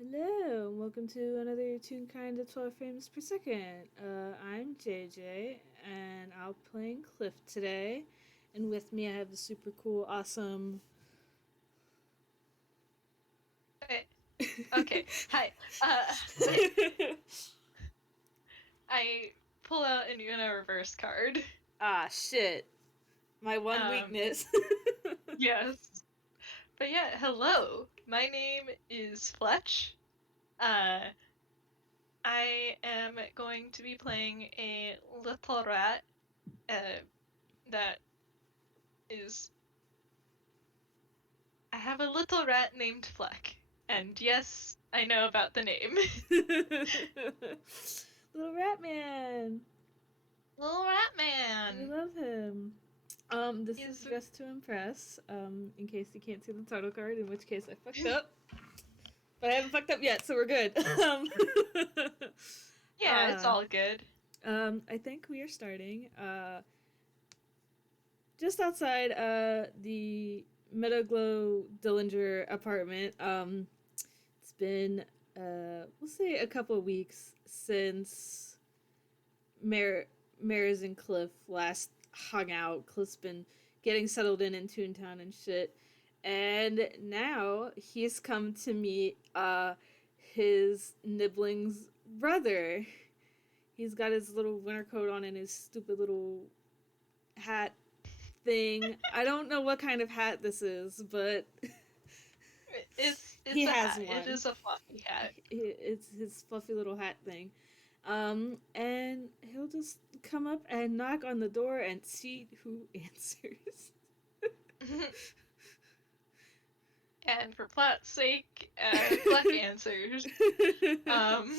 Hello, and welcome to another Toonkind at 12 frames per second. I'm JayJay, and I'll be playing Cliff today. And with me, I have the super cool, awesome. Okay. Okay. Hi. I pull out an Uno reverse card. Ah, shit. My one Um, weakness. yes. But yeah, hello. My name is Fletch. Uh, I am going to be playing a little rat, uh, that is. I have a little rat named Fleck. And yes, I know about the name. Little Rat Man. Little Rat We Man! love him. This is He's. Dress to Impress, in case you can't see the title card, in which case I fucked up. But I haven't fucked up yet, so we're good. Yeah, it's uh, all good. I think we are starting just outside the Meadowglow Dillinger apartment. It's been we'll say a couple of weeks since Mares and Cliff last hung out. Cliff's been getting settled in Toontown and shit. And now he's come to meet his niblings brother. He's got his little winter coat on and his stupid little hat thing. I don't know what kind of hat this is, but It's he a has hat. It one. is a fluffy hat. It's his fluffy little hat thing. And he'll just come up and knock on the door and see who answers. And for plot's sake, Fleck answers. Um,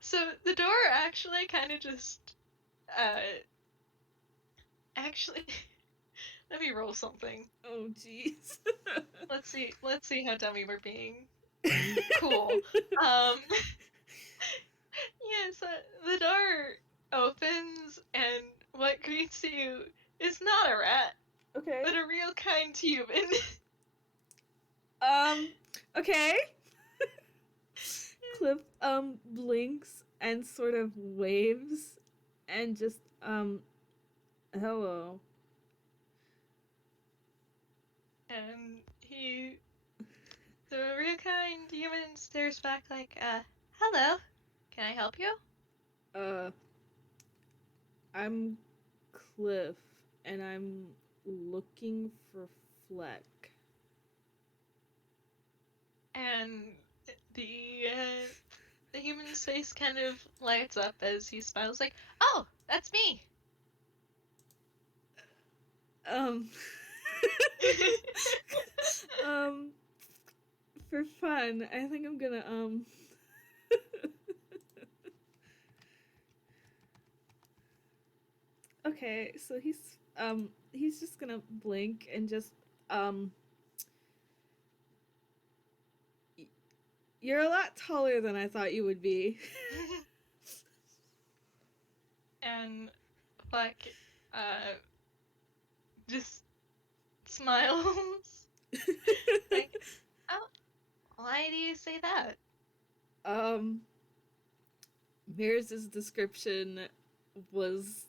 so the door actually kind of just, uh, actually, let me roll something. Oh, jeez. Let's see how dummy we're being. Cool. Um, yeah, so the door opens, and what greets you is not a rat, but Okay. a real kind human. Um, okay. Cliff, blinks and sort of waves and just, hello. And the real kind human stares back like, hello, can I help you? Uh, I'm Cliff, and I'm looking for Fleck. And the, uh, the human's face kind of lights up as he smiles like, oh, that's me! Um, um, for fun, I think I'm gonna, okay, so he's just gonna blink and just, um, you're a lot taller than I thought you would be. And Fleck, uh, just smiles. Like, oh, why do you say that? um, Mears' description was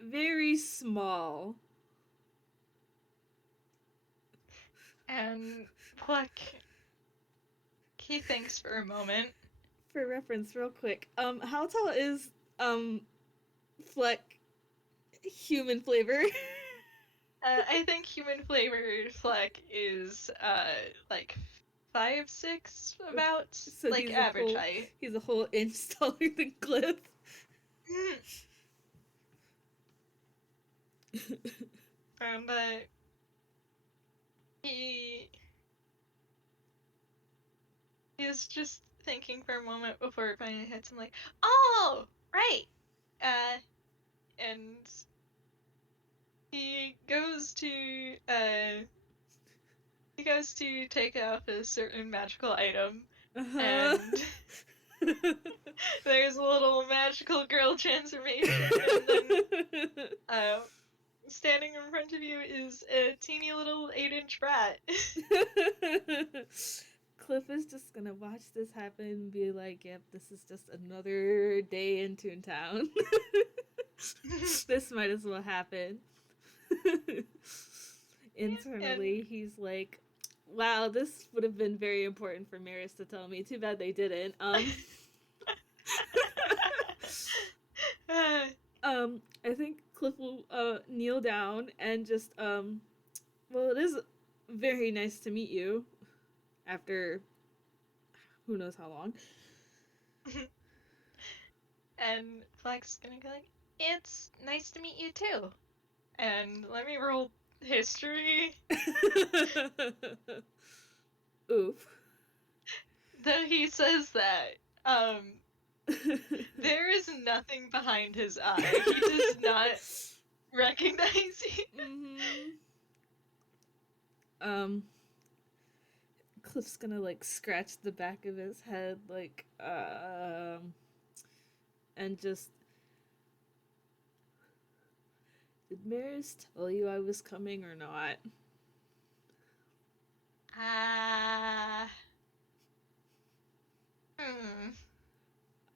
very small. And Fleck, he thinks for a moment. For reference, real quick, how tall is Fleck human flavor? I think human flavor Fleck is like 5'6", about So like average height. he's a whole inch taller than Cliff. And he is just thinking for a moment before it finally hits him, like, oh, right. Uh, and he goes to take off a certain magical item, Uh-huh. and there's a little magical girl transformation, and then standing in front of you is a teeny little 8-inch rat. Cliff is just gonna watch this happen and be like, yep, this is just another day in Toontown. This might as well happen. Internally, he's like, wow, this would have been very important for Maris to tell me. Too bad they didn't. I think Cliff will kneel down and just well, it is very nice to meet you after who knows how long. And Fleck's gonna go like, it's nice to meet you too. And let me roll history. Oof. Though he says that, there is nothing behind his eye. He does not recognize you. Cliff's gonna like scratch the back of his head, like, and just. Did Maris tell you I was coming or not?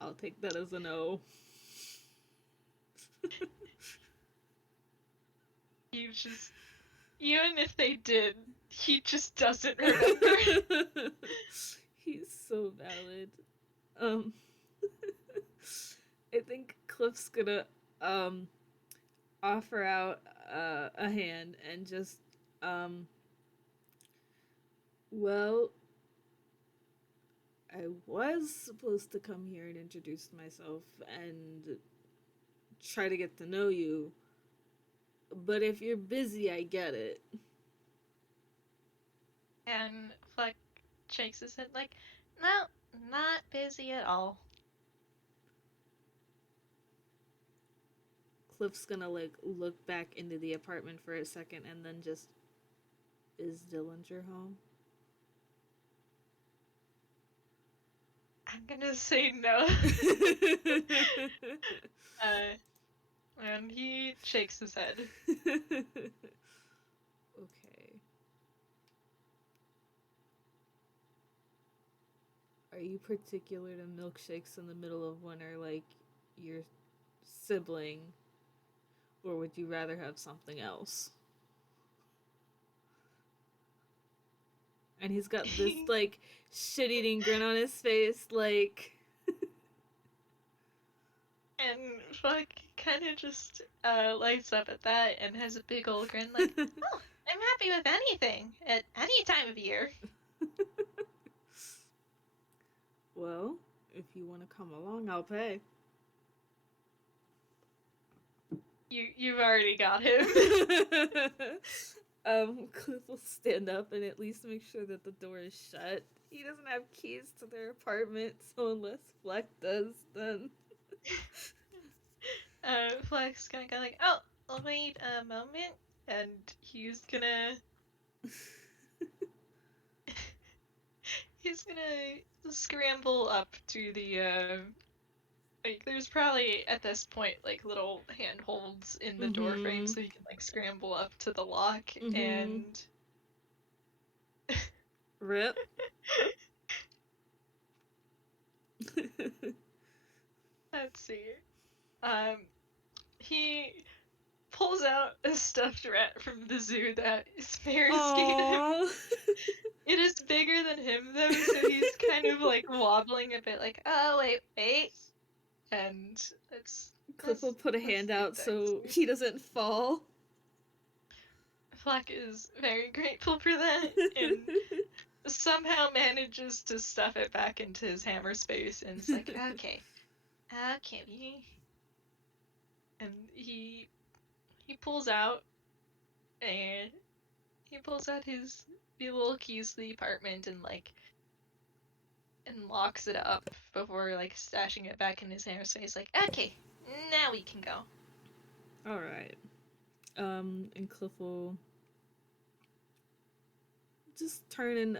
I'll take that as a no. You just, even if they did, he just doesn't remember. He's so valid. I think Cliff's gonna offer out a hand and just well, I was supposed to come here and introduce myself and try to get to know you, but if you're busy, I get it. And Fleck shakes his head like, no, not busy at all. Cliff's gonna like look back into the apartment for a second and then just, is Dillinger home? I'm gonna say no. And he shakes his head. Okay. Are you particular to milkshakes in the middle of winter like your sibling? Or would you rather have something else? And he's got this like shit-eating grin on his face, like. And Fleck kind of just lights up at that and has a big old grin, like, oh, I'm happy with anything at any time of year. Well, if you want to come along, I'll pay. You've already got him. Cliff will stand up and at least make sure that the door is shut. He doesn't have keys to their apartment, so unless Fleck does, then. Fleck's gonna go like, oh, I'll wait a moment, and he's gonna he's gonna scramble up to the like, there's probably at this point like little handholds in the door frame, so you can like scramble up to the lock and rip. Let's see. He pulls out a stuffed rat from the zoo that Maris gave him. It is bigger than him though, so he's kind of like wobbling a bit, like, oh wait, and Cliff will put a hand out so he doesn't fall. Fleck is very grateful for that, and somehow manages to stuff it back into his hammer space, and it's like, okay, and he pulls out, and he pulls out his little keys to the apartment and like and locks it up before like stashing it back in his hammer space. Like, okay, now we can go. All right. And Cliff will just turn and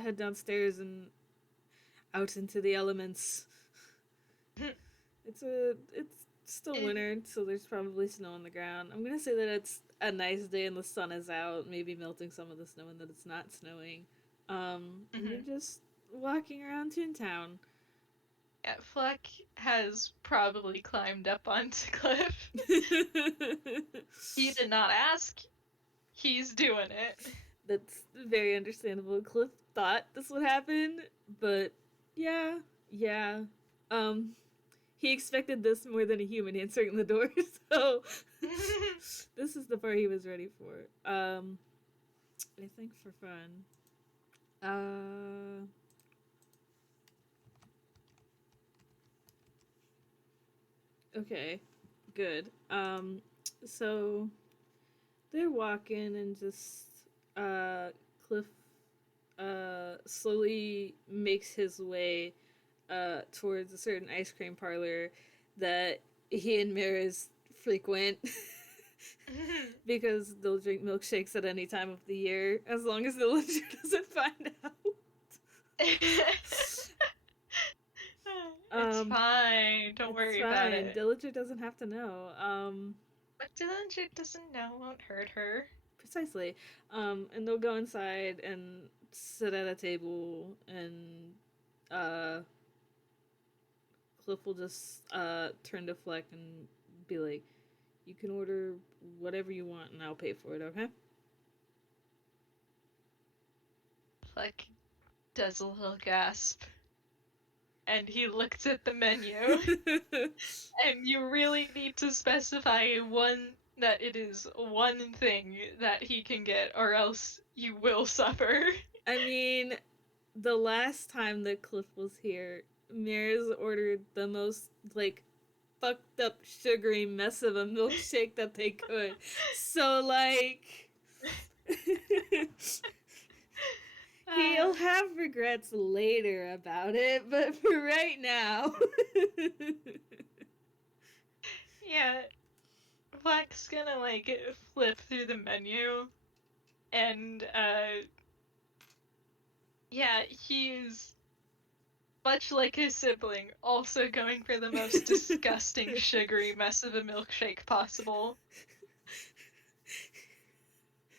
head downstairs and out into the elements. It's still winter, so there's probably snow on the ground. I'm gonna say that it's a nice day and the sun is out, maybe melting some of the snow and that it's not snowing. And you're Mm-hmm. just walking around Toontown. Yeah, Fleck has probably climbed up onto Cliff. He did not ask. He's doing it. That's very understandable. Cliff thought this would happen, but yeah, yeah. Um, he expected this more than a human answering the door, so this is the part he was ready for. I think for fun. Uh, okay, good. So they're walking and just Cliff slowly makes his way towards a certain ice cream parlor that he and Mirrors frequent because they'll drink milkshakes at any time of the year as long as the listener doesn't find out. It's fine. Don't It's worry about fine. it. Dillinger doesn't have to know. What Dillinger doesn't know won't hurt her. Precisely. And they'll go inside and sit at a table, and uh, Cliff will just turn to Fleck and be like, "You can order whatever you want, and I'll pay for it. Okay?" Fleck does a little gasp. And he looks at the menu. And you really need to specify that it is one thing that he can get, or else you will suffer. I mean, the last time that Cliff was here, Mirrors ordered the most like fucked up sugary mess of a milkshake that they could. So like he'll have regrets later about it, but for right now. Yeah, Black's gonna like flip through the menu, and yeah, he's much like his sibling, also going for the most disgusting sugary mess of a milkshake possible.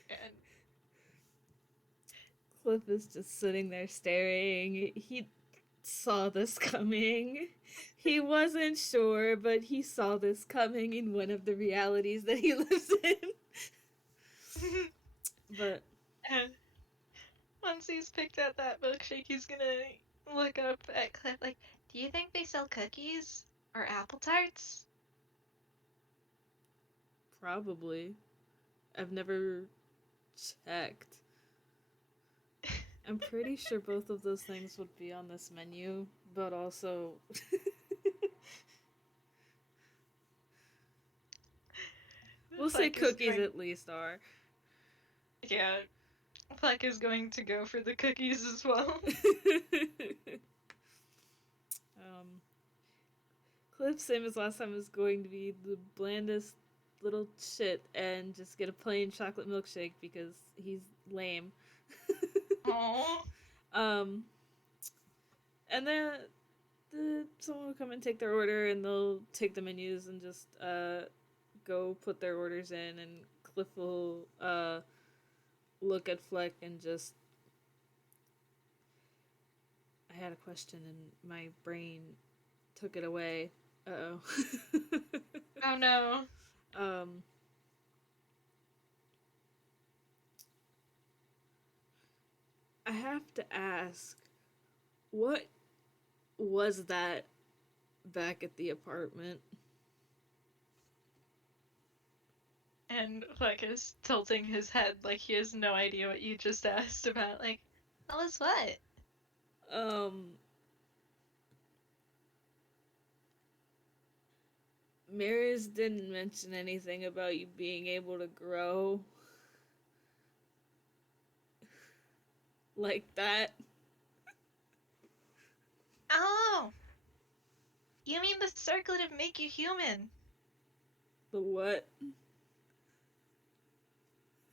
And Cliff is just sitting there staring. He saw this coming. He wasn't sure, but he saw this coming in one of the realities that he lives in. But and once he's picked out that milkshake, he's gonna look up at Cliff like, do you think they sell cookies or apple tarts? probably. I've never checked. I'm pretty sure both of those things would be on this menu, but also. We'll say Fleck is cookies going, at least are. yeah, Fleck is going to go for the cookies as well. um, Cliff, same as last time, is going to be the blandest little shit and just get a plain chocolate milkshake because he's lame. Aww. um, and then someone will come and take their order, and they'll take the menus and just go put their orders in, and Cliff will look at Fleck and just. I had a question and my brain took it away. Uh oh. Oh no. um. I have to ask, what was that back at the apartment? And Fleck is tilting his head like he has no idea what you just asked about. Like, what was what? Um. Maris didn't mention anything about you being able to grow like that. Oh, you mean the circlet of make you human? The what?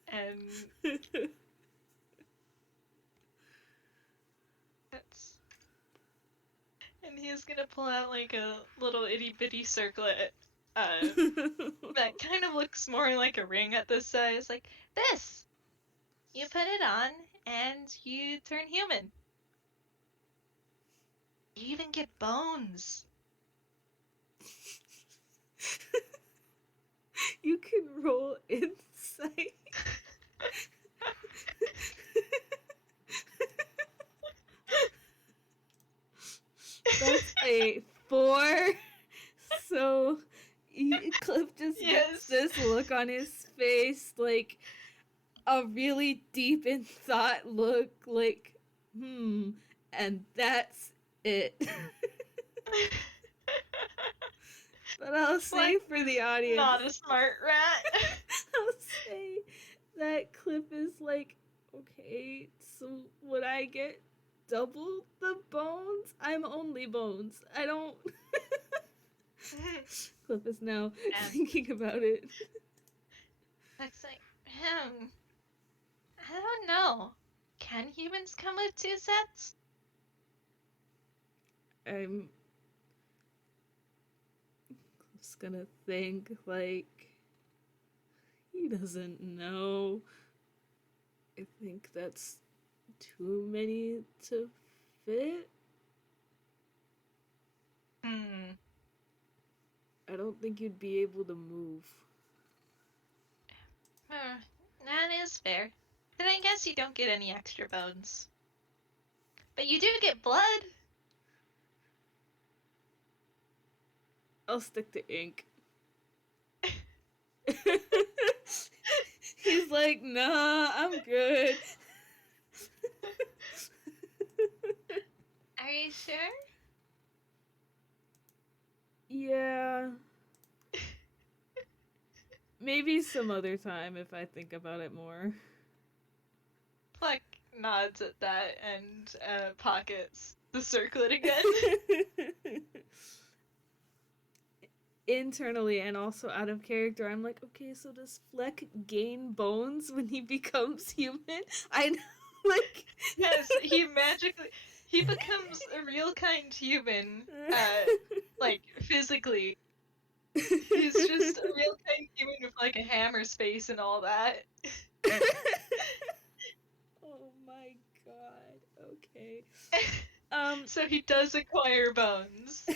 And that's. And he's gonna pull out like a little itty bitty circlet that kind of looks more like a ring at this size. Like, this! You put it on, and you turn human. You even get bones. You can roll insight. That's a 4. So Cliff just gets this look on his face, like a really deep in thought look, like, and that's it. But I'll say Fleck for the is audience, not a smart rat. I'll say that Cliff is like, okay, so would I get double the bones? I'm only bones. I don't. Cliff is now thinking about it. Fleck's like, I don't know. Can humans come with 2 sets? I'm just gonna think, like, he doesn't know. I think that's too many to fit. I don't think you'd be able to move. That is fair. Then I guess you don't get any extra bones. But you do get blood. I'll stick to ink. He's like, nah, I'm good. Are you sure? Yeah. Maybe some other time if I think about it more. Fleck nods at that and pockets the circlet again. Internally and also out of character, I'm like, okay, so does Fleck gain bones when he becomes human? I know, like... Yes, he becomes a real kind human, like, physically. He's just a real kind human with, like, a hammer space and all that. Oh my god, okay. So he does acquire bones.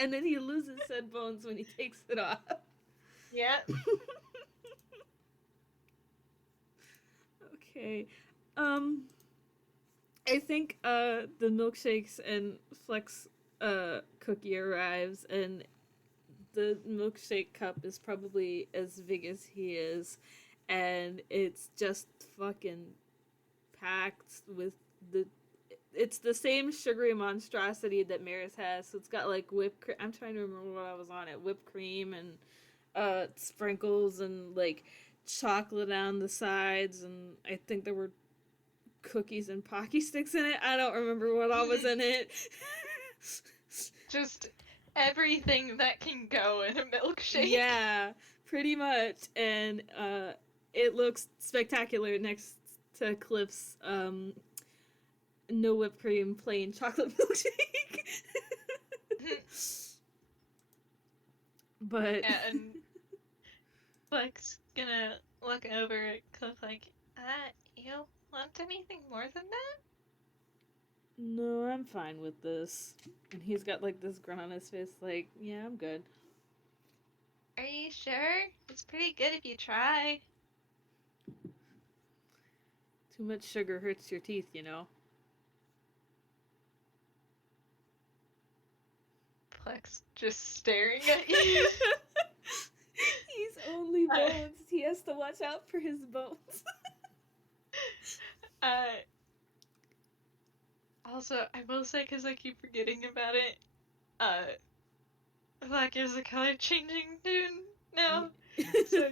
And then he loses said bones when he takes it off. Yeah. Okay. I think the milkshakes and Fleck's cookie arrives, and the milkshake cup is probably as big as he is, and it's just fucking packed with the... It's the same sugary monstrosity that Maris has. So it's got like whipped cream. I'm trying to remember what I was on it. Whipped cream and sprinkles and like chocolate on the sides, and I think there were cookies and Pocky sticks in it. I don't remember what all was in it. Just everything that can go in a milkshake. Yeah, pretty much. And it looks spectacular next to Cliff's no whipped cream plain chocolate milkshake. But Yeah, and Fleck's gonna look over at Cliff like, you want anything more than that? no, I'm fine with this. And he's got like this grin on his face, like, yeah, I'm good. Are you sure? It's pretty good if you try. Too much sugar hurts your teeth, you know. Fleck's just staring at you. He's only bones. He has to watch out for his bones. Also, I will say, because I keep forgetting about it, Fleck is a color changing dude now. So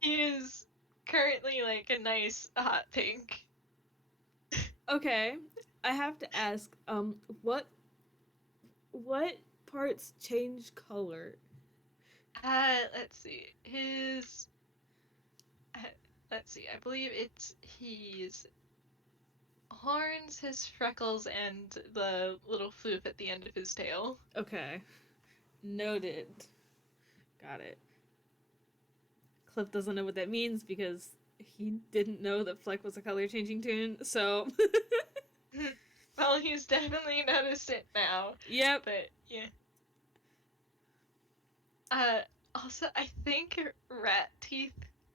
he is currently like a nice hot pink. Okay, I have to ask, what parts change color? Let's see. Let's see. I believe it's his horns, his freckles, and the little floof at the end of his tail. Okay, noted. Got it. Cliff doesn't know what that means because he didn't know that Fleck was a color changing toon, so. Well, he's definitely noticed it now. Yep. But yeah. Also, I think rat teeth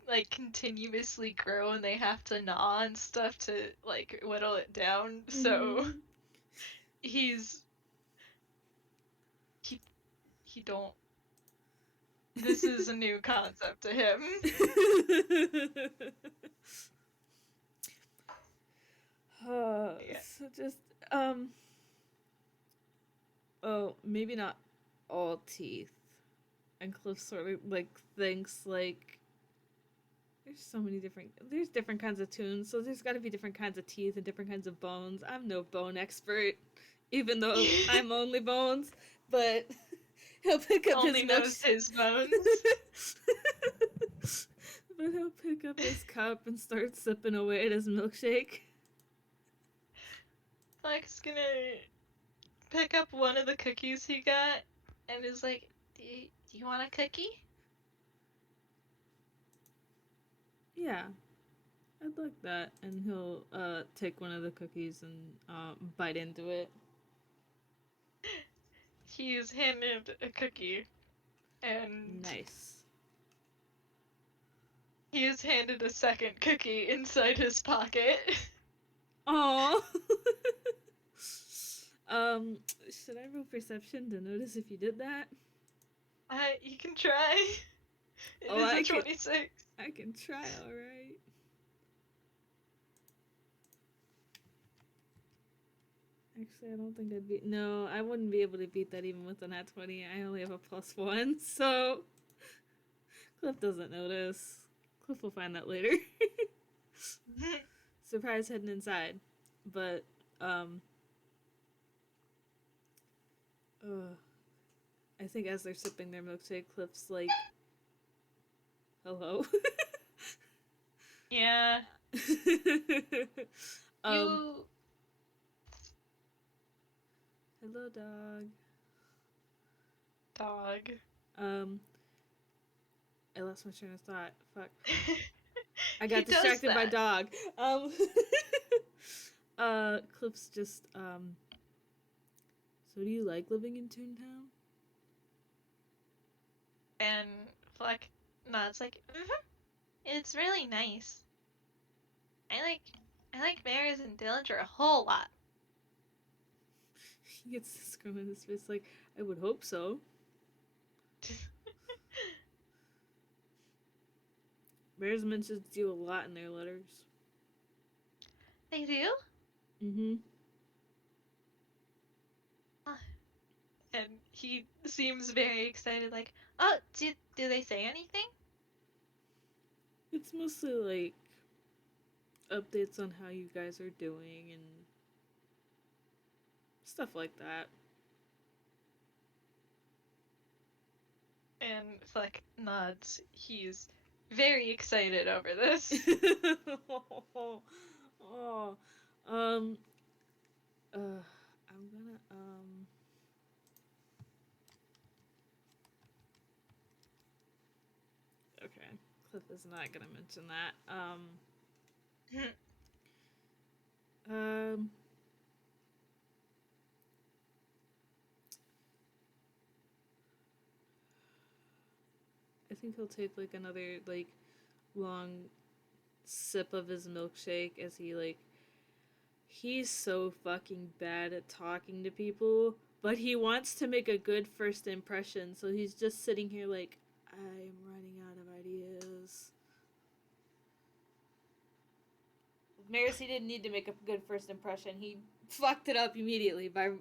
like continuously grow and they have to gnaw and stuff to like whittle it down. So Mm-hmm. he's he he don't. This is a new concept to him. Yeah. So just um oh, maybe not all teeth. And Cliff sort of like thinks like there's different kinds of toons, so there's got to be different kinds of teeth and different kinds of bones. I'm no bone expert, even though I'm only bones, but he'll pick up Only his knows his bones. But he'll pick up his cup and start sipping away at his milkshake. Fleck's gonna pick up one of the cookies he got and is like, do you want a cookie? Yeah, I'd like that. And he'll take one of the cookies and bite into it. He's handed a cookie, and Nice. he is handed a second cookie inside his pocket. Aww. Should I roll perception to notice if you did that? You can try. It is a 26. I can try, alright. Actually, I don't think I'd beat. No, I wouldn't be able to beat that even with a nat 20. I only have a +1, so. Cliff doesn't notice. Cliff will find that later. Surprise heading inside. But, I think as they're sipping their milkshake, Cliff's like, hello? Yeah. Hello, dog. Dog. I lost my train of thought. Fuck. I got distracted by dog. Cliff's just, so do you like living in Toontown? And Fleck nods like, it's really nice. I like bears and Dillinger a whole lot. He gets this grin on his face like, I would hope so. Bears mentions you a lot in their letters. They do? Mm-hmm. And he seems very excited, like, oh, do they say anything? It's mostly like updates on how you guys are doing and stuff like that. And Fleck nods. He's very excited over this. Oh, I'm gonna, okay, Cliff is not gonna mention that. I think he'll take like another like long sip of his milkshake as he's so fucking bad at talking to people, but he wants to make a good first impression, so he's just sitting here like, I'm running out of ideas. Maris, he didn't need to make a good first impression. He fucked it up immediately by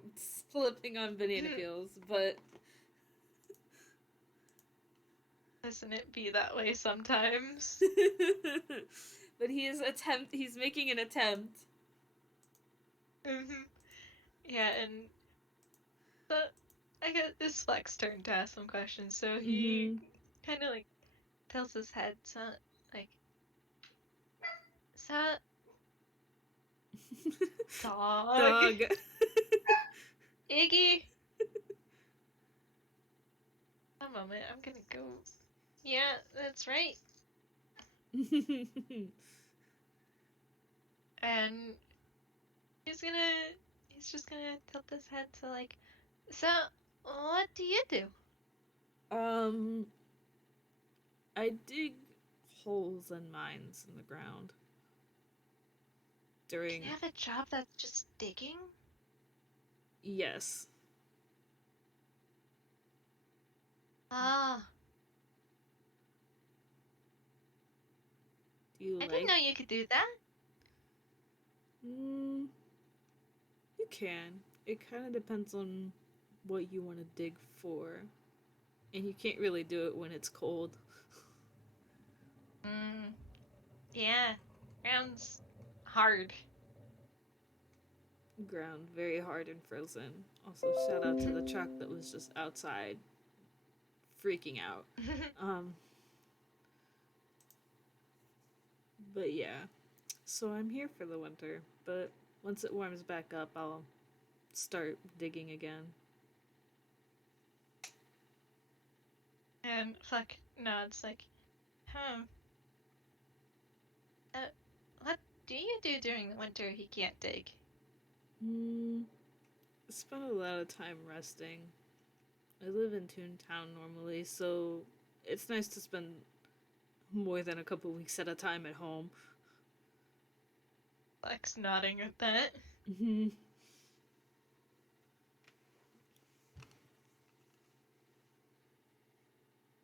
flipping on banana peels, but Doesn't it be that way sometimes? but he's making an attempt. Yeah, and I guess it's Fleck's turn to ask some questions, so he kind of like tilts his head, so like, so dog. one moment. I'm gonna go. Yeah, that's right. And he's gonna. He's just gonna tilt his head to like. So, what do you do? um, I dig holes and mines in the ground Can you during. have a job that's just digging? Yes. Ah, Do you I didn't like? know you could do that. Mm, you can. It kind of depends on what you want to dig for, and you can't really do it when it's cold. Mm, yeah. Ground's hard. Ground very hard and frozen. Also, shout out to the truck that was just outside freaking out. Um, but yeah, so I'm here for the winter, but once it warms back up, I'll start digging again. And Fleck nods like, hmm. Uh, what do you do during the winter he can't dig? Hmm, spend a lot of time resting. I live in Toontown normally, so it's nice to spend more than a couple weeks at a time at home. Fleck's nodding at that. Mm-hmm.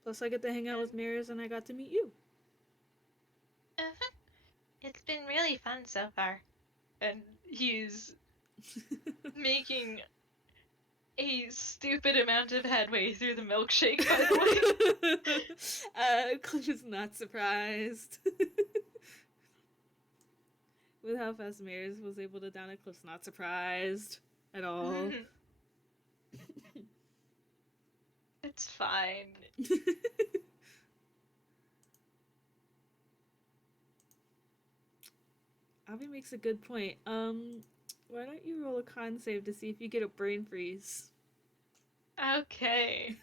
Plus, I get to hang out with Mirrors and I got to meet you. Uh-huh. It's been really fun so far. And he's making a stupid amount of headway through the milkshake, by the way. Cliff is not surprised. With how fast Mirrors was able to down it, Cliff's not surprised at all. It's fine. Avi makes a good point. Why don't you roll a con save to see if you get a brain freeze? Okay.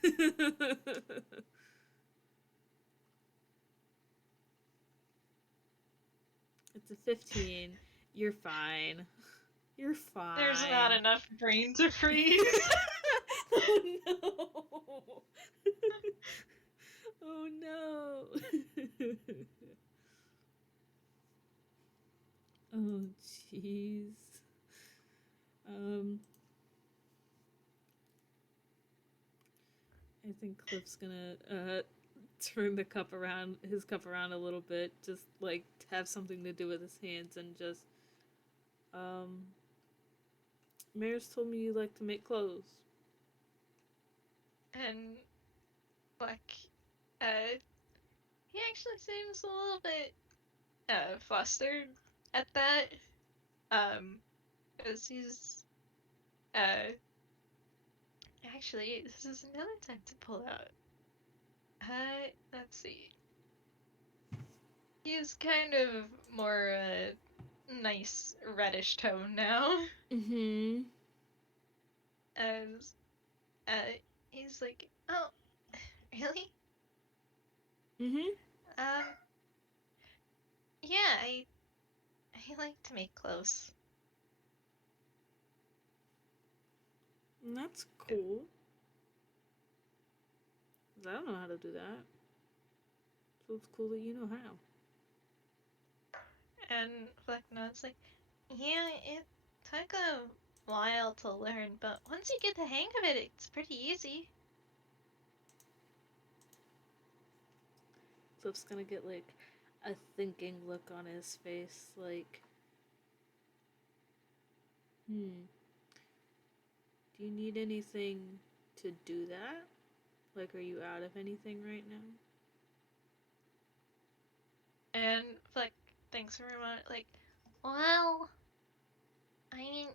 It's a 15. You're fine. You're There's not fine. enough brain to freeze. Oh no. Oh no. Oh jeez. Um I think Cliff's gonna turn the cup around his cup around a little bit, just like to have something to do with his hands and just um Mayor's told me you like to make clothes. And Fleck, uh, he actually seems a little bit flustered at that. Because he's uh actually this is another time to pull out. Let's see. He's kind of more nice reddish tone now. Mm-hmm. As he's like, oh, really? Mm-hmm. Um, yeah, I like to make clothes. That's cool. 'Cause I don't know how to do that. So it's cool that you know how. And Flecknot's like, yeah, it took a while to learn, but once you get the hang of it, it's pretty easy. Cliff's gonna get like a thinking look on his face, like, do you need anything to do that? Like, are you out of anything right now? And Fleck thinks for a moment, like, well, I mean,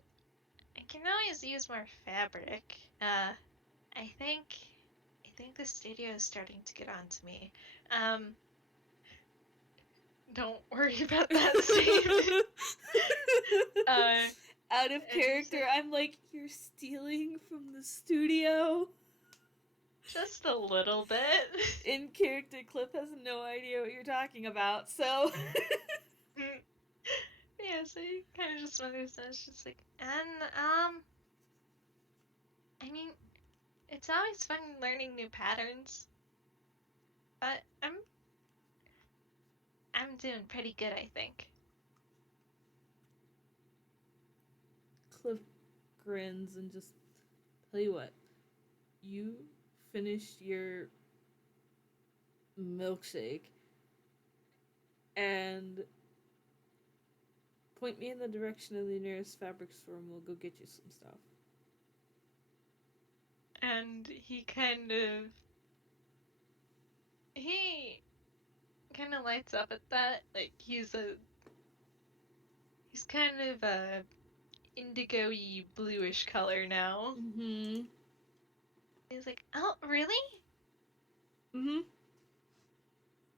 I can always use more fabric. I think, I think the studio is starting to get on to me. Um, don't worry about that, Steve. uh, Out of and he's character, like, I'm like, you're stealing from the studio? Just a little bit. In character, Cliff has no idea what you're talking about, so. Yeah, so he kind of just smothers that. It's just like, and, I mean, it's always fun learning new patterns, but I'm doing pretty good, I think. Cliff grins and just, tell you what, you finished your milkshake and point me in the direction of the nearest fabric store and we'll go get you some stuff. And he kind of lights up at that. Like he's kind of a indigo-y bluish color now. Mm-hmm. He's like, oh, really? Mm-hmm.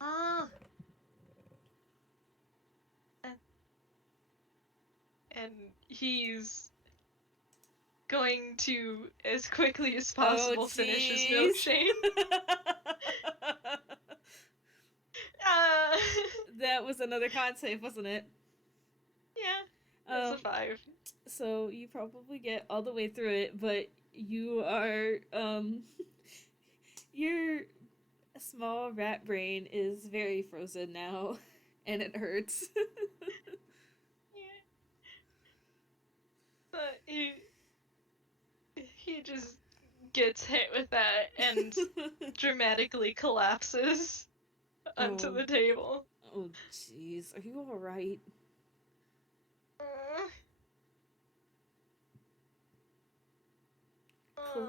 Oh. And he's going to, as quickly as Oh, possible, finish his jeez. milkshake. uh, That was another con save, wasn't it? yeah, it's a 5. So you probably get all the way through it, but you are your small rat brain is very frozen now, and it hurts. Yeah, but he just gets hit with that and dramatically collapses onto the table. Oh, jeez. Are you alright? Uh,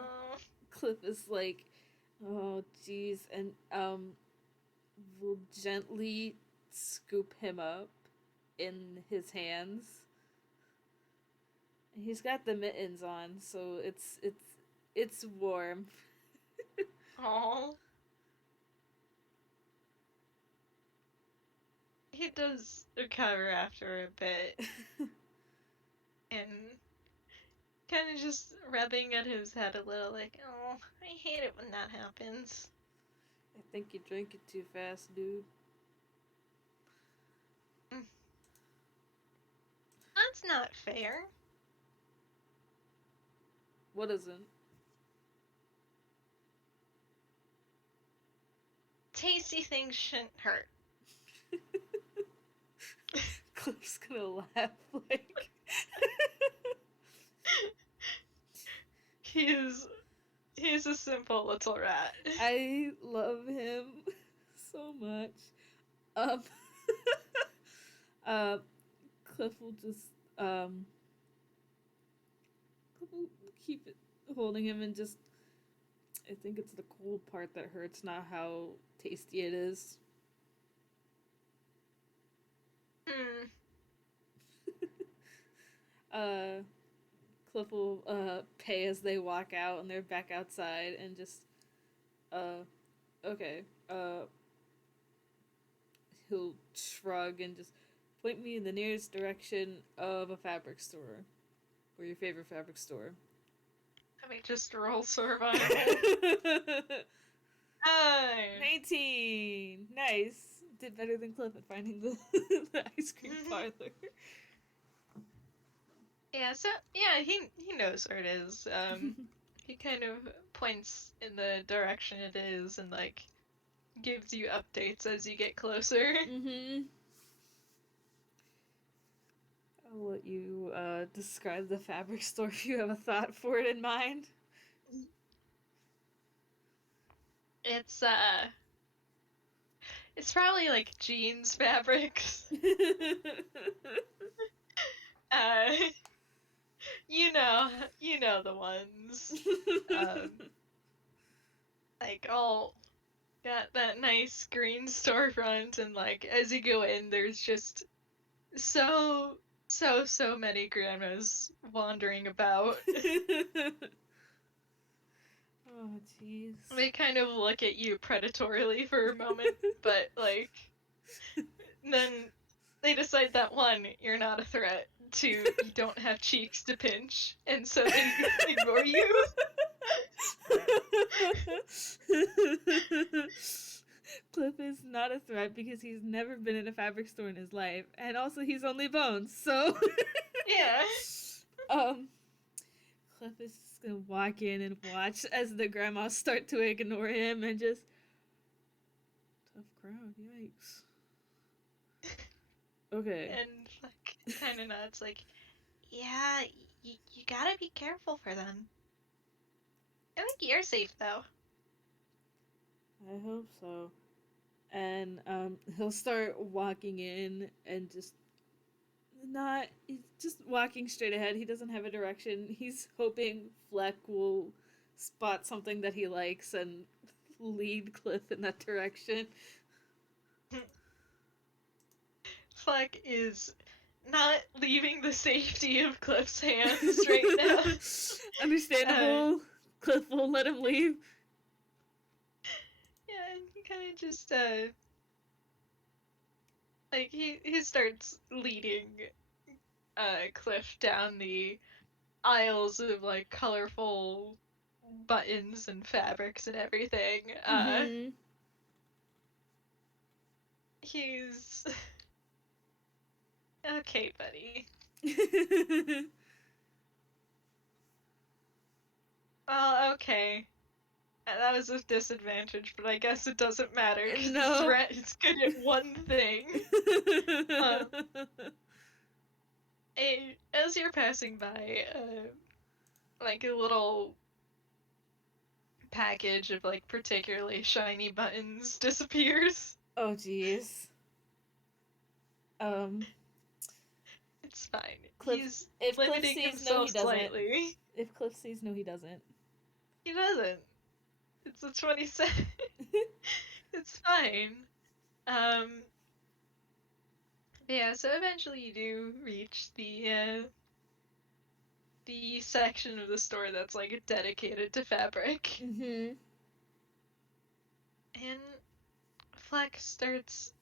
Cliff is like, oh, jeez, and will gently scoop him up in his hands. He's got the mittens on, so it's warm. Oh. He does recover after a bit and kind of just rubbing at his head a little like, oh, I hate it when that happens. I think you drink it too fast, dude. That's not fair. What isn't? Tasty things shouldn't hurt. Cliff's gonna laugh like. He's a simple little rat. I love him so much. Um, uh, Cliff will just Cliff will keep it holding him and just. I think it's the cold part that hurts, not how tasty it is. Hmm. Cliff will pay as they walk out and they're back outside and just okay. He'll shrug and just point me in the nearest direction of a fabric store. Or your favorite fabric store. Let me just roll survival. 19! Nice! Did better than Cliff at finding the ice cream parlor. Yeah, so yeah, he knows where it is. He kind of points in the direction it is and like gives you updates as you get closer. Mm-hmm. I'll let you describe the fabric store if you have a thought for it in mind. It's probably like jeans fabrics. uh you know the ones. Like all got that nice green storefront and like as you go in there's just so many grandmas wandering about. Oh, jeez. They kind of look at you predatorily for a moment, but like then they decide that one, you're not a threat, two, you don't have cheeks to pinch, and so they ignore you. Cliff is not a threat because he's never been in a fabric store in his life, and also he's only Bones, so Yeah. um Cliff is just gonna walk in and watch as the grandmas start to ignore him and just tough crowd, yikes. Okay. And Fleck kind of nods, like, yeah, you gotta be careful for them. I think you're safe, though. I hope so. And he'll start walking in and he's just walking straight ahead. He doesn't have a direction. He's hoping Fleck will spot something that he likes and lead Cliff in that direction. Fleck is not leaving the safety of Cliff's hands right now. Understandable. Cliff won't let him leave. Yeah, and he kind of just, like, he starts leading, Cliff down the aisles of, like, colorful buttons and fabrics and everything. Mm-hmm. He's... Okay, buddy. Well, okay. That was a disadvantage, but I guess it doesn't matter, because No. the threat is good at one thing. As you're passing by, like a little package of like particularly shiny buttons disappears. Oh jeez. It's fine. Cliff, He's if Cliff limiting sees no, himself he doesn't. slightly. If Cliff sees no, he doesn't. He doesn't. It's a 27. It's fine. Yeah, so eventually you do reach the section of the store that's like dedicated to fabric. Mm-hmm. And Fleck starts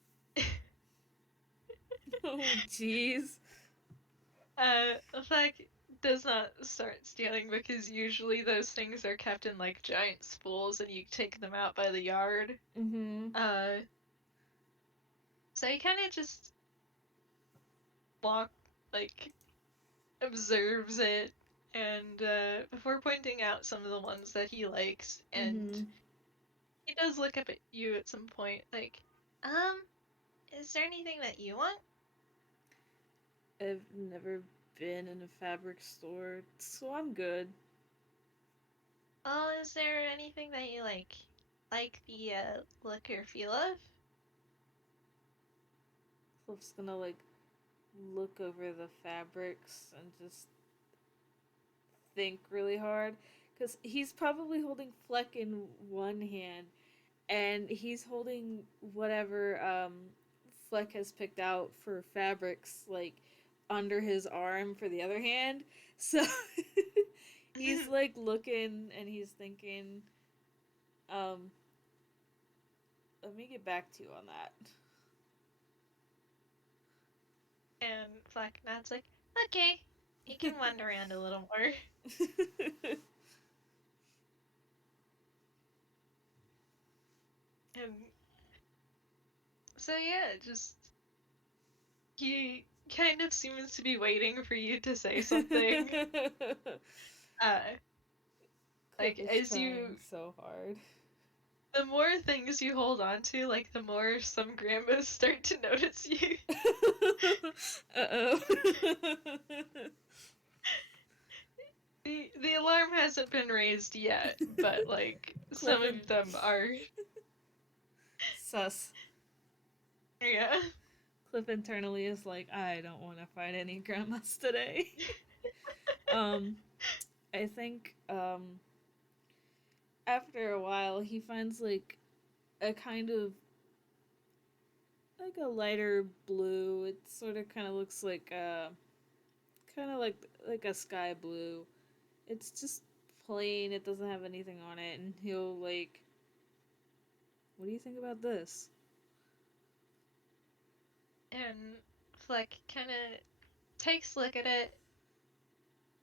Oh jeez. Fleck does not start stealing because usually those things are kept in like giant spools and you take them out by the yard. Mm-hmm. So he kind of just like observes it and before pointing out some of the ones that he likes, and Mm-hmm. he does look up at you at some point, like, is there anything that you want? I've never been in a fabric store, so I'm good. Oh, is there anything that you like the look or feel of? Cliff's gonna like look over the fabrics and just think really hard because he's probably holding Fleck in one hand and he's holding whatever Fleck has picked out for fabrics like under his arm for the other hand. So he's like looking and he's thinking, um, let me get back to you on that. And Fleck nods like, okay, you can wander around a little more. And so yeah, just he kind of seems to be waiting for you to say something. Uh, Cliff like is as trying you, so hard. the more things you hold on to, like the more some grandmas start to notice you. Uh-oh. The alarm hasn't been raised yet, but like some Cliff of them are. sus. Yeah. Cliff internally is like, I don't want to fight any grandmas today. um, I think after a while he finds like a kind of like a lighter blue. It sort of kind of looks like kind of like a sky blue. It's just plain. It doesn't have anything on it, and he'll like, what do you think about this? And Fleck kind of takes a look at it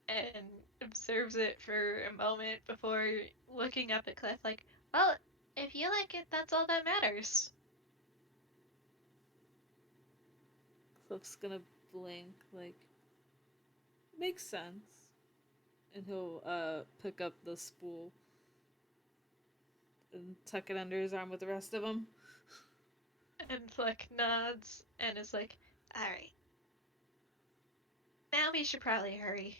and observes it for a moment before looking up at Cliff like, well, if you like it, that's all that matters. Cliff's gonna blink, like, makes sense. And he'll pick up the spool and tuck it under his arm with the rest of them. And Fleck nods and is like, alright, now we should probably hurry.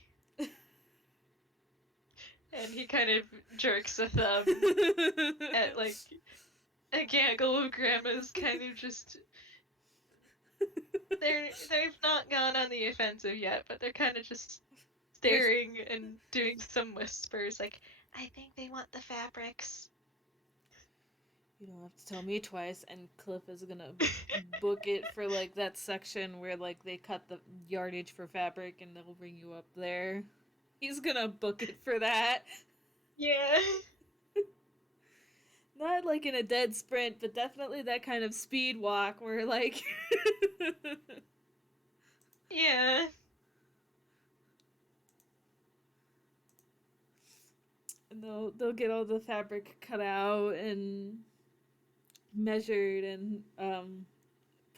And he kind of jerks a thumb at, like, a gaggle of grandmas kind of just... They've not gone on the offensive yet, but they're kind of just staring and doing some whispers like, I think they want the fabrics. You don't have to tell me twice. And Cliff is gonna book it for like that section where like they cut the yardage for fabric and they'll bring you up there. He's gonna book it for that. Yeah. Not like in a dead sprint, but definitely that kind of speed walk where like Yeah. and they'll get all the fabric cut out and measured, and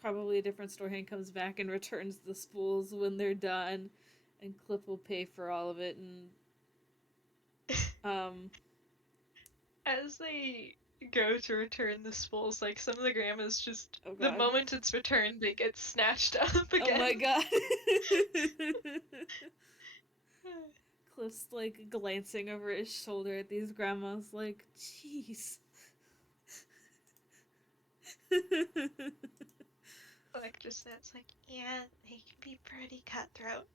probably a different store hand comes back and returns the spools when they're done, and Cliff will pay for all of it. And As they go to return the spools, like some of the grandmas just oh the god, moment it's returned, they get snatched up again. oh my god. Cliff's like glancing over his shoulder at these grandmas, like, jeez. Like just that's like, yeah, they can be pretty cutthroat.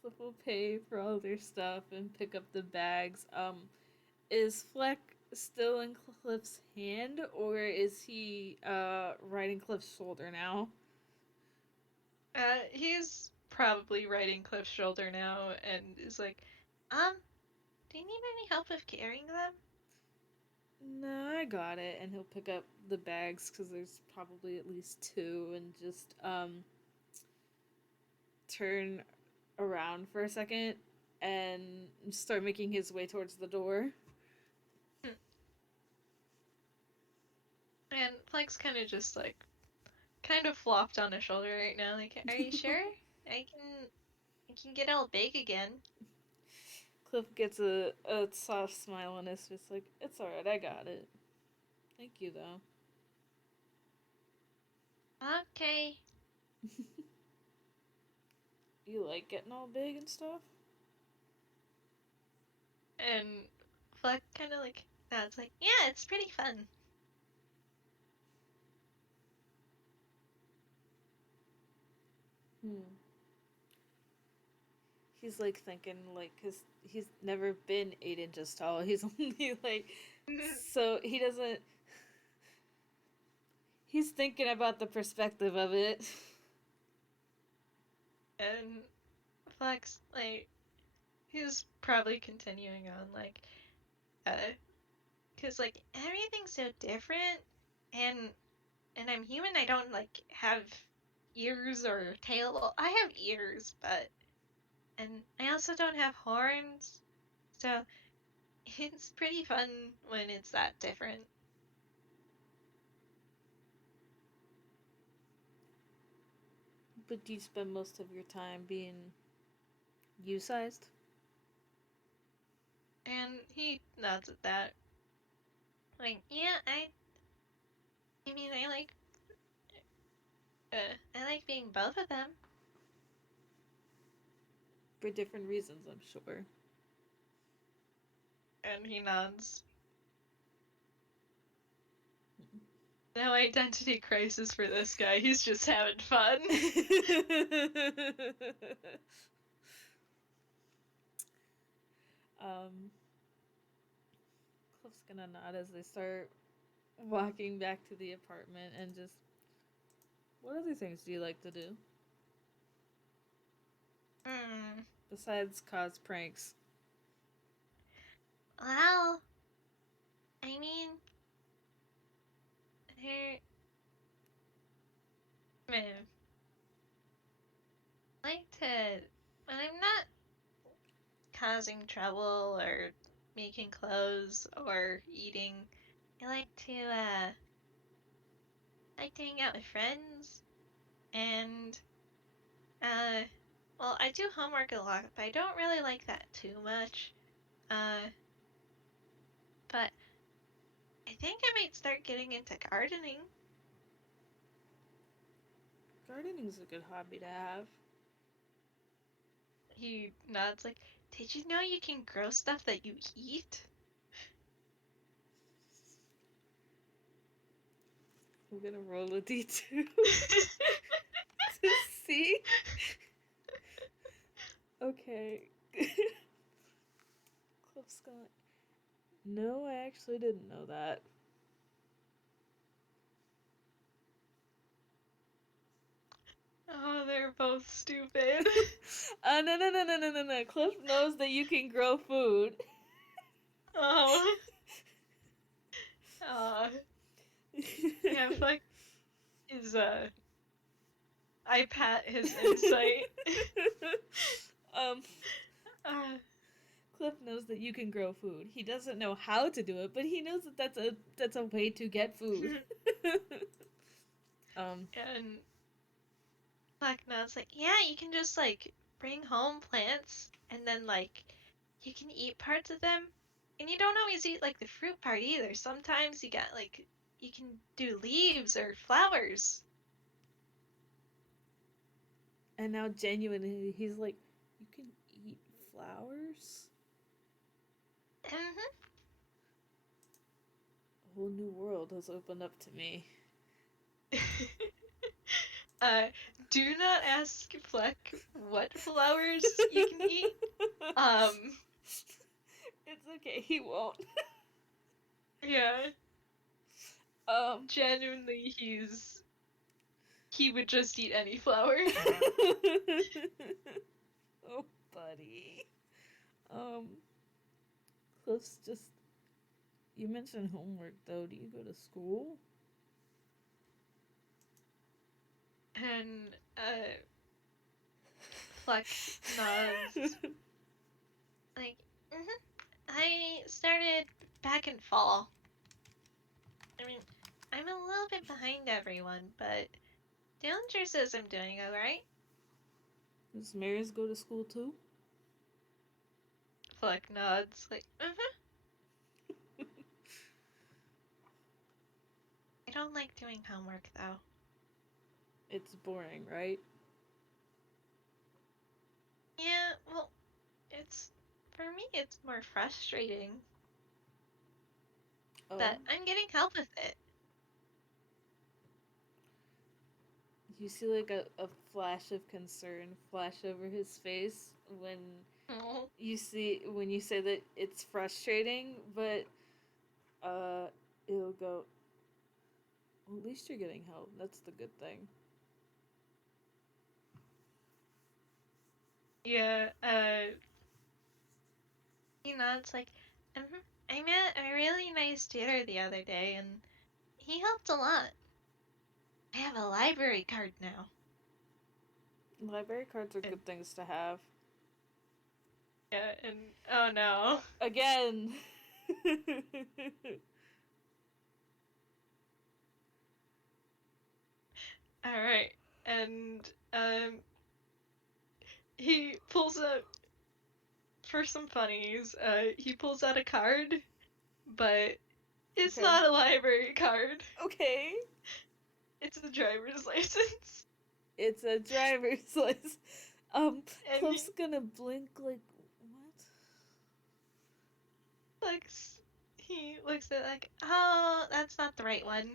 Cliff will pay for all their stuff and pick up the bags. Is Fleck still in Cliff's hand, or is he riding Cliff's shoulder now? He's probably riding Cliff's shoulder now and is like, do you need any help with carrying them? No, I got it. And he'll pick up the bags because there's probably at least two, and just turn around for a second and start making his way towards the door. And Fleck's kind of just like, kind of flopped on his shoulder right now. Like, are you sure? I can get all big again. Cliff gets a soft smile on his face, like, it's alright, I got it. Thank you, though. Okay. You like getting all big and stuff? And Fleck kind of like nods, like, yeah, it's pretty fun. He's like thinking, like, cause he's never been 8 inches tall. He's only like, so he doesn't. He's thinking about the perspective of it. And Fleck's like, he's probably continuing on, like, cause like everything's so different, and I'm human. I don't like have ears or tail. Well, I have ears, but and I also don't have horns, so it's pretty fun when it's that different. But do you spend most of your time being you-sized? And he nods at that. Like, yeah, I mean, I like being both of them. For different reasons, I'm sure. And he nods. No identity crisis for this guy. He's just having fun. Cliff's gonna nod as they start walking back to the apartment and just, what other things do you like to do? Besides cause pranks. Well, I mean, there. Man, I like to causing trouble or making clothes or eating. I like to hang out with friends and well, I do homework a lot, but I don't really like that too much. But I think I might start getting into gardening. Gardening's a good hobby to have. He nods like, did you know you can grow stuff that you eat? I'm gonna roll a d2 to see. Okay. Cliff's gonna. No, I actually didn't know that. Oh, they're both stupid. No. Cliff knows that you can grow food. Oh. Uh, yeah, Fleck is, I pat his insight. um, Uh, Cliff knows that you can grow food. He doesn't know how to do it, but he knows that that's a way to get food. and Fleck nods like, yeah, you can just, like, bring home plants, and then, like, you can eat parts of them. And you don't always eat, like, the fruit part either. Sometimes you got, like, you can do leaves or flowers. And now genuinely he's like, you can eat flowers? Mm-hmm. A whole new world has opened up to me. uh, do not ask Fleck what flowers you can eat. It's okay, he won't. Yeah. Um Genuinely, he would just eat any flower. Oh buddy. Um Cliff's just, you mentioned homework though. Do you go to school? And Fleck nods. Like, I started back in fall. I mean, I'm a little bit behind everyone, but Dillinger says I'm doing alright. Does Mary's go to school too? Fleck nods. Like, I don't like doing homework though. It's boring, right? Yeah, well, for me, it's more frustrating. Oh. But I'm getting help with it. You see like a flash of concern flash over his face when Oh. when you say that it's frustrating, but it'll go, well, at least you're getting help. That's the good thing. Yeah, he nods like, I met a really nice tutor the other day, and he helped a lot. I have a library card now. Library cards are good things to have. Yeah, and oh no. Again! Alright, and, he pulls out, for some funnies, he pulls out a card, but it's Okay. not a library card. Okay. It's a driver's license. It's a driver's license. And Cliff's gonna blink like, what? he looks at it like, oh, that's not the right one,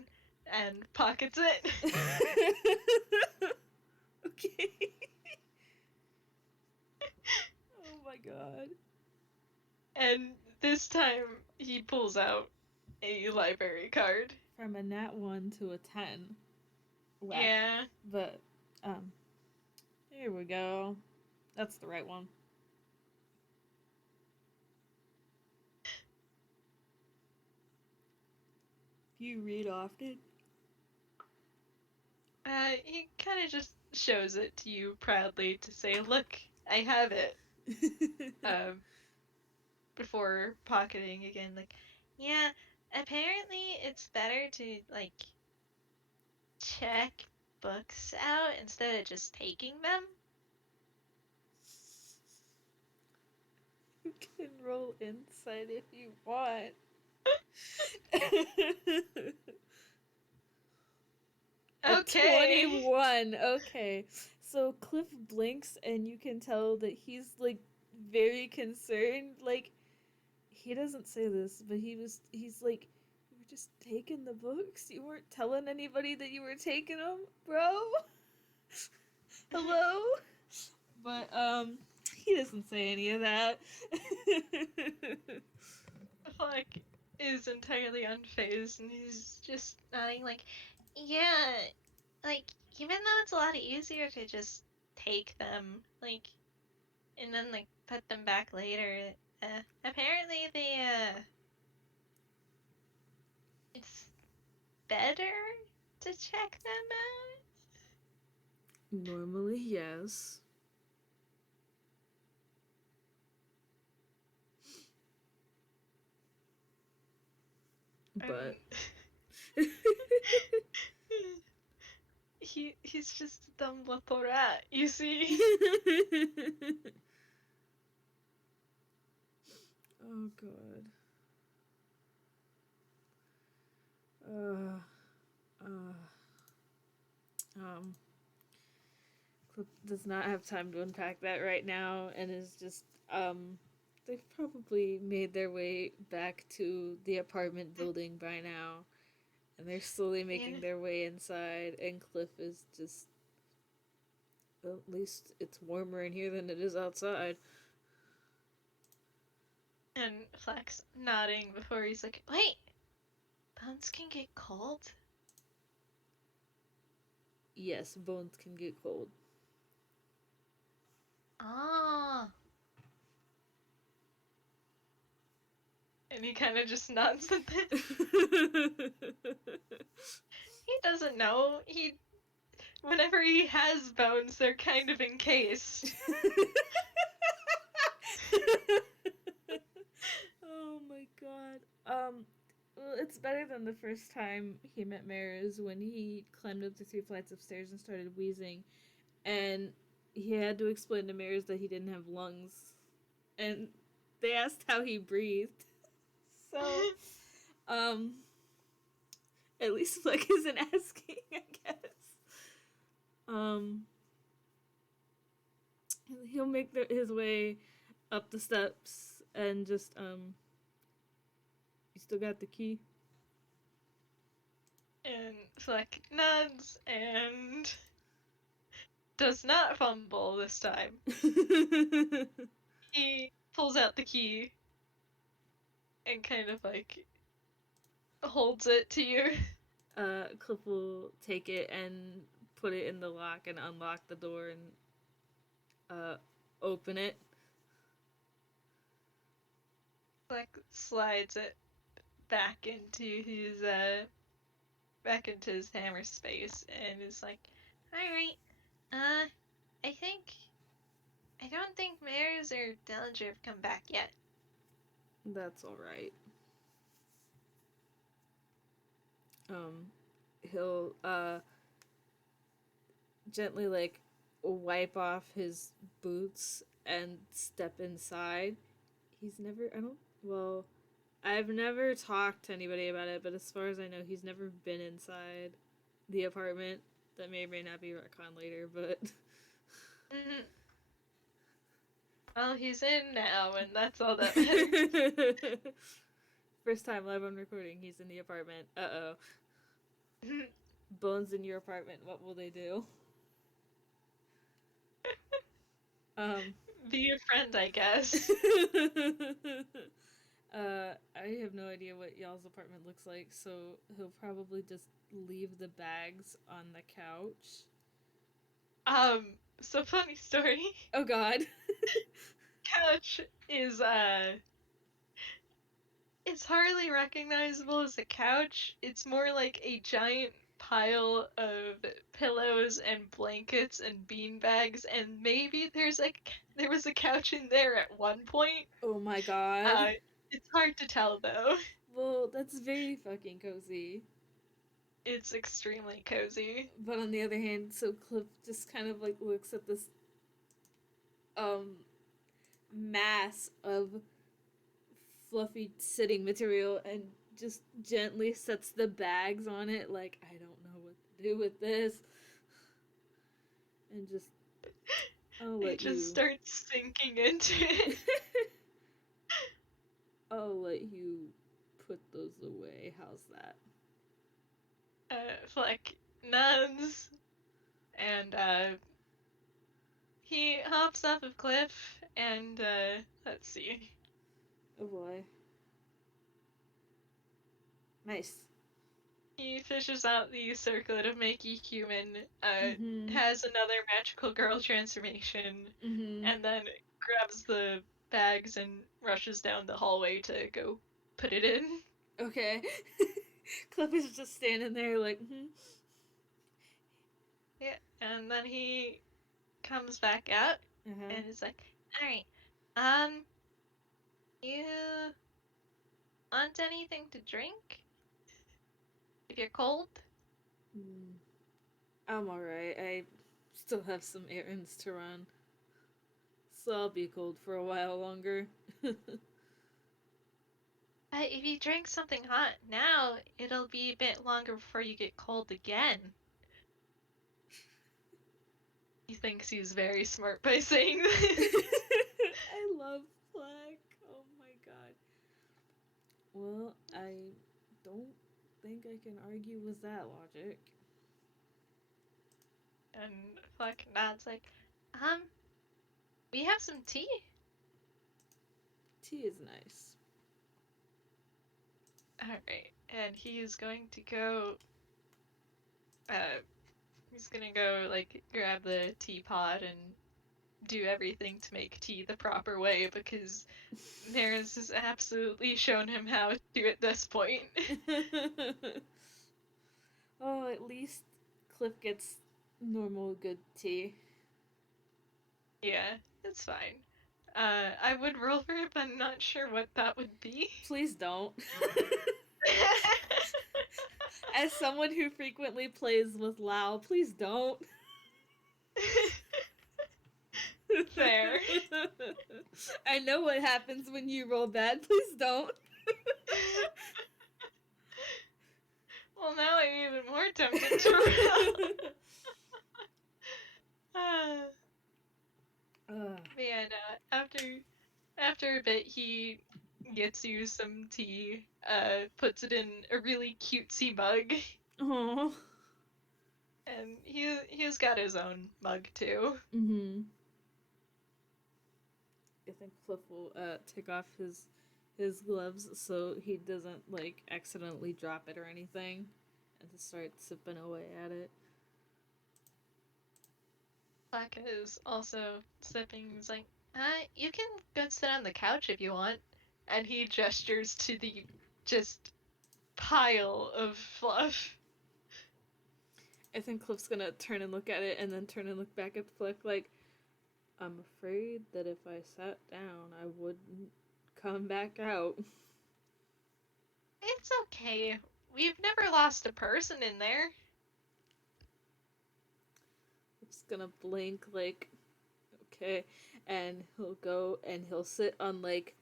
and pockets it. Okay. Oh my god. And this time he pulls out a library card. From a nat 1 to a 10. Whack. Yeah. But, here we go. That's the right one. Do you read often? He kind of just shows it to you proudly to say, look, I have it. before pocketing again, like, yeah, apparently it's better to, like, check books out instead of just taking them. You can roll insight if you want. A Okay. 21. Okay. So Cliff blinks and you can tell that he's like very concerned. Like he doesn't say this, but he's like, you were just taking the books? You weren't telling anybody that you were taking them, bro? Hello? But he doesn't say any of that. Fleck is entirely unfazed and he's just nodding, like, yeah, like, even though it's a lot easier to just take them, like, and then, like, put them back later, apparently it's better to check them out. Normally, yes. But he's just a dumb little rat, you see. Oh god. Uh, uh, um, Clip does not have time to unpack that right now, and is just they've probably made their way back to the apartment building by now, and they're slowly Yeah. making their way inside, and Cliff is just, well, at least it's warmer in here than it is outside. And Fleck's nodding before he's like, wait, bones can get cold? Yes, bones can get cold. Ah. And he kind of just nods at this. He doesn't know. Whenever he has bones, they're kind of encased. Oh my god. Well, it's better than the first time he met Maris when he climbed up the 3 flights of stairs and started wheezing, and he had to explain to Maris that he didn't have lungs, and they asked how he breathed. So, um, at least Fleck isn't asking, I guess. Um, he'll make his way up the steps and just you still got the key? And Fleck nods and does not fumble this time. He pulls out the key and kind of like holds it to you. Cliff will take it and put it in the lock and unlock the door and open it. Fleck slides it back into his hammer space and is like, alright, I don't think Mares or Dillinger have come back yet. That's all right. He'll gently like wipe off his boots and step inside. He's never, I don't, well, I've never talked to anybody about it, but as far as I know, he's never been inside the apartment. That may or may not be retcon later, but Mm-hmm. Well, he's in now, and that's all that matters. first time live on recording, he's in the apartment. Uh-oh. Bones in your apartment, what will they do? Be a friend, I guess. I have no idea what y'all's apartment looks like, so he'll probably just leave the bags on the couch. So funny story. Oh god. Couch is, it's hardly recognizable as a couch. It's more like a giant pile of pillows and blankets and bean bags, and maybe there was a couch in there at one point. Oh my god. Uh, it's hard to tell though. Well, that's very fucking cozy. It's extremely cozy. But on the other hand, so Cliff just kind of like looks at this um mass of fluffy sitting material and just gently sets the bags on it like I don't know what to do with this. And just I'll He let just you starts sinking into it. I'll let you put those away. How's that? Fleck nods, and he hops off of cliff, and let's see. Oh boy. Nice. He fishes out the circlet of make you human, Mhm. has another magical girl transformation, Mhm. and then grabs the bags and rushes down the hallway to go put it in. Okay. Cliff is just standing there like, Yeah, and then he comes back out uh-huh. and is like, "Alright, um, you want anything to drink? If you're cold?" Mm. I'm alright. I still have some errands to run. So I'll be cold for a while longer. If you drink something hot now, it'll be a bit longer before you get cold again. He thinks he's very smart by saying this. I love Fleck. Oh my god. Well, I don't think I can argue with that logic. And Fleck nods like, um, we have some tea. Tea is nice. Alright, and he is going to go, uh, he's gonna go, like, grab the teapot and do everything to make tea the proper way because Maris has absolutely shown him how to at this point. Oh, at least Cliff gets normal good tea. Yeah, it's fine. I would roll for it, but I'm not sure what that would be. Please don't. As someone who frequently plays with Lao, please don't. Fair. I know what happens when you roll bad. Please don't. Well, now I'm even more tempted to roll. Man, after a bit, he gets you some tea, puts it in a really cutesy mug, Oh. and he's got his own mug too. Mhm. I think Cliff will take off his gloves so he doesn't like accidentally drop it or anything, and to start sipping away at it. Fleck is also sipping. He's like, you can go sit on the couch if you want. And he gestures to the just pile of fluff. I think Cliff's gonna turn and look at it, and then turn and look back at Flick like, I'm afraid that if I sat down, I wouldn't come back out. It's okay. We've never lost a person in there. I'm just gonna blink like, okay, and he'll go and he'll sit on like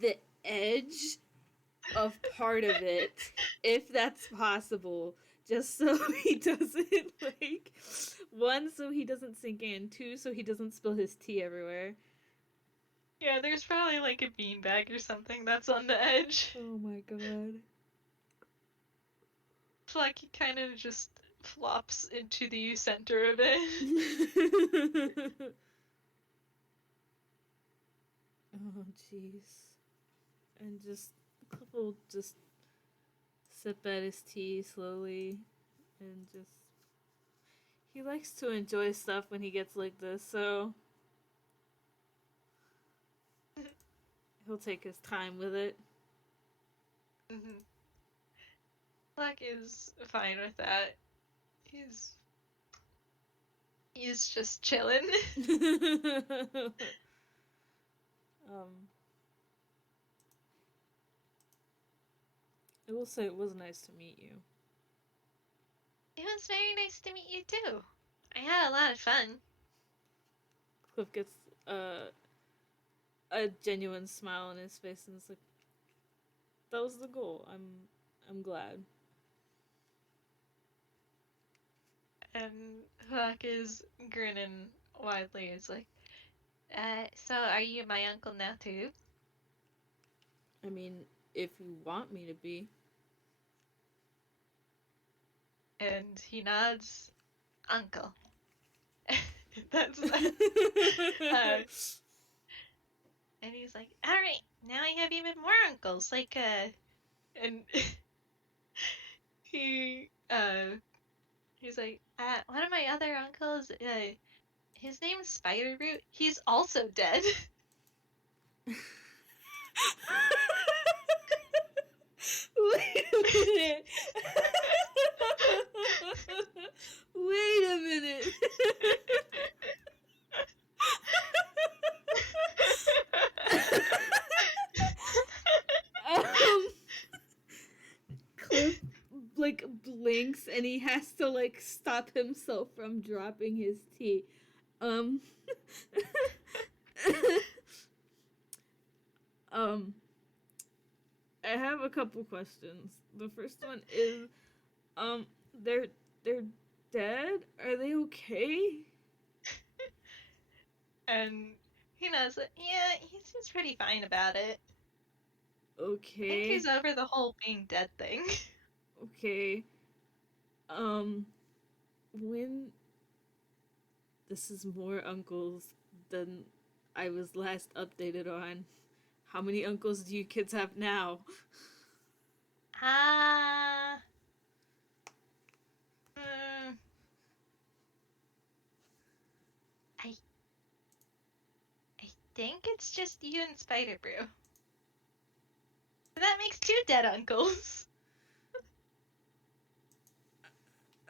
the edge of part of it, if that's possible, just so he doesn't like one, so he doesn't sink in, two, so he doesn't spill his tea everywhere. Yeah, there's probably like a beanbag or something that's on the edge. Oh my god. Fleck kind of just flops into the center of it. Oh jeez. And just couple just sip at his tea slowly and just he likes to enjoy stuff when he gets like this, so he'll take his time with it. Mhm. Fleck is fine with that. He's he's just chilling. um, I will say it was nice to meet you. It was very nice to meet you too. I had a lot of fun. Cliff gets a genuine smile on his face and is like, "That was the goal. I'm glad." And Fleck is grinning widely. It's like, so are you my uncle now too? I mean, if you want me to be. And he nods, uncle. That's and he's like, all right, now I have even more uncles. Like, and he, he's like, one of my other uncles, his name's Spider Root. He's also dead. Wait a minute. Wait a minute. um, Cliff like blinks and he has to like stop himself from dropping his tea. Um, um, I have a couple questions. The first one is, um, they're they're dead. Are they okay? And he knows that, yeah, he seems pretty fine about it. I think Okay. he's over the whole being dead thing. Okay. Um, when this is more uncles than I was last updated on. How many uncles do you kids have now? Ah, mm, I I think it's just you and Spider Brew. That makes 2 dead uncles.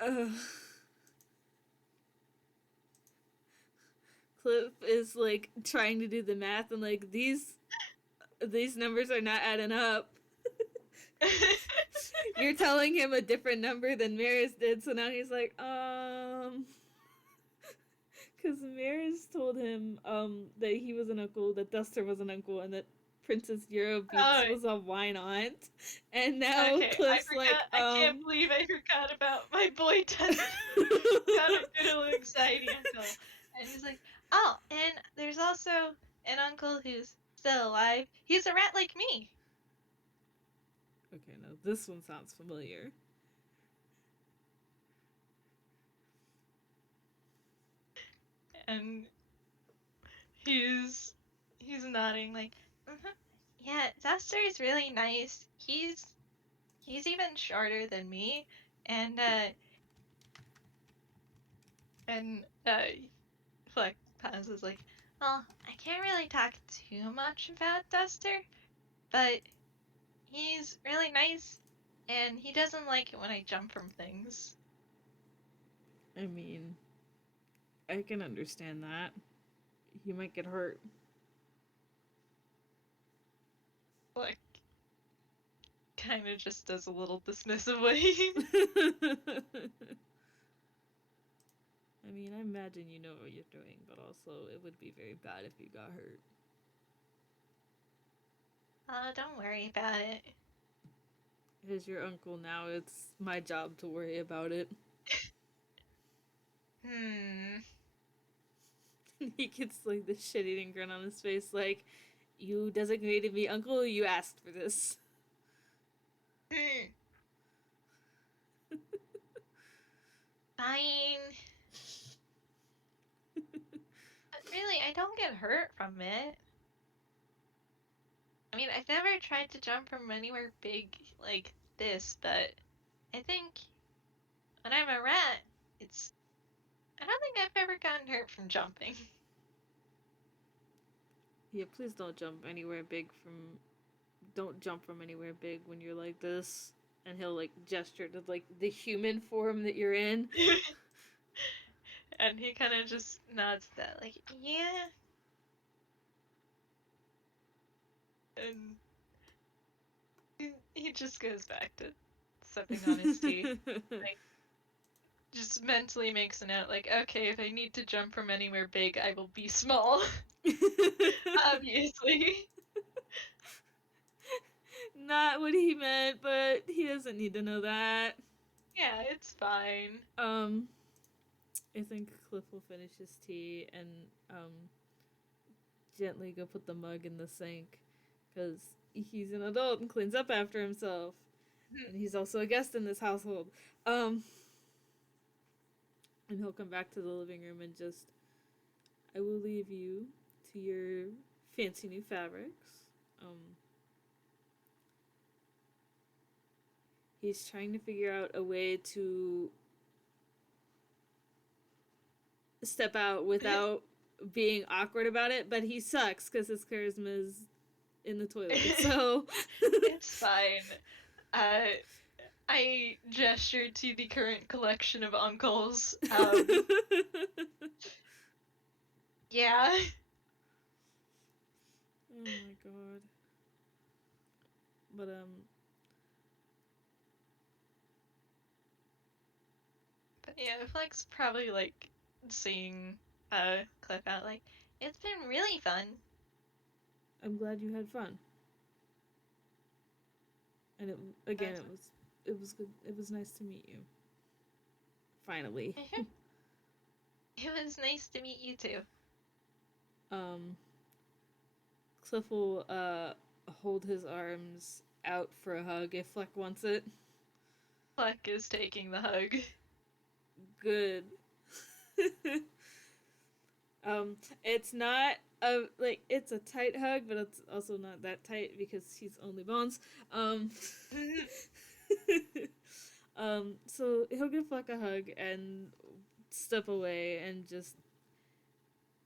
Uh, Cliff is like trying to do the math and like these numbers are not adding up. You're telling him a different number than Maris did, so now he's like, because Maris told him that he was an uncle, that Duster was an uncle, and that Princess Eurobeats Oh, was a wine aunt, and now okay. I Cliff's forgot. like, I can't believe I forgot about my boy Duster. Got a good old anxiety uncle. And he's like, oh, and there's also an uncle who's still alive. He's a rat like me. Okay, no, this one sounds familiar. And he's he's nodding like, mm-hmm. Yeah, Duster is really nice. He's even shorter than me, and and Fleck pauses like, well, I can't really talk too much about Duster, but he's really nice, and he doesn't like it when I jump from things. I mean, I can understand that. He might get hurt. Fleck kind of just does a little dismissive wave. I mean, I imagine you know what you're doing, but also it would be very bad if you got hurt. Don't worry about it. As your uncle now, it's my job to worry about it. Hmm. He gets like this shit eating grin on his face, like, you designated me uncle, you asked for this. Hmm. Fine. But really, I don't get hurt from it. I mean, I've never tried to jump from anywhere big like this, but I think when I'm a rat, it's. I don't think I've ever gotten hurt from jumping. Yeah, please don't jump anywhere big from. Don't jump from anywhere big when you're like this. and he'll like gesture to like the human form that you're in. And he kind of just nods that, like, yeah. And he just goes back to sipping on his tea. Like, just mentally makes a note, like, okay, if I need to jump from anywhere big, I will be small. Obviously. Not what he meant, but he doesn't need to know that. Yeah, it's fine. I think Cliff will finish his tea and gently go put the mug in the sink because he's an adult and cleans up after himself, and he's also a guest in this household. And he'll come back to the living room and just, I will leave you to your fancy new fabrics. He's trying to figure out a way to step out without being awkward about it, but he sucks because his charisma is in the toilet. So it's fine. I gestured to the current collection of uncles. Yeah. Oh my god. But But yeah, Fleck's probably like seeing Cliff out, like, it's been really fun. I'm glad you had fun. And it was good. It was nice to meet you. Finally. It was nice to meet you too. Cliff will hold his arms out for a hug if Fleck wants it. Fleck is taking the hug. Good. It's not it's a tight hug, but it's also not that tight because he's only bones. So he'll give Fleck a hug and step away and just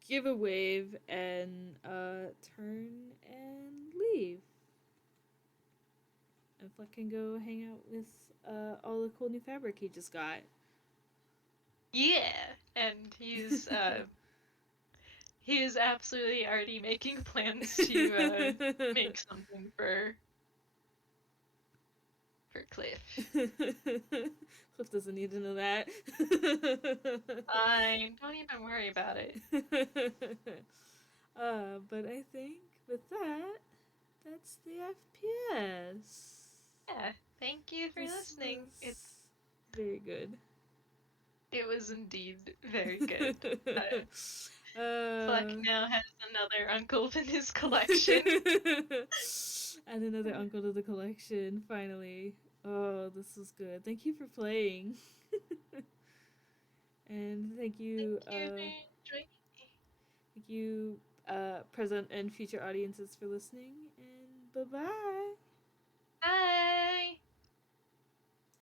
give a wave and turn and leave. And Fleck can go hang out with all the cool new fabric he just got. Yeah, and he's absolutely already making plans to make something for Cliff. Cliff doesn't need to know that. Fine, don't even worry about it. But I think with that, that's the FPS. Yeah, thank you for listening. Very good. It was indeed very good. Fleck now has another uncle in his collection. Add another uncle to the collection, finally. Oh, this was good. Thank you for playing. And thank you, present and future audiences for listening. And bye-bye.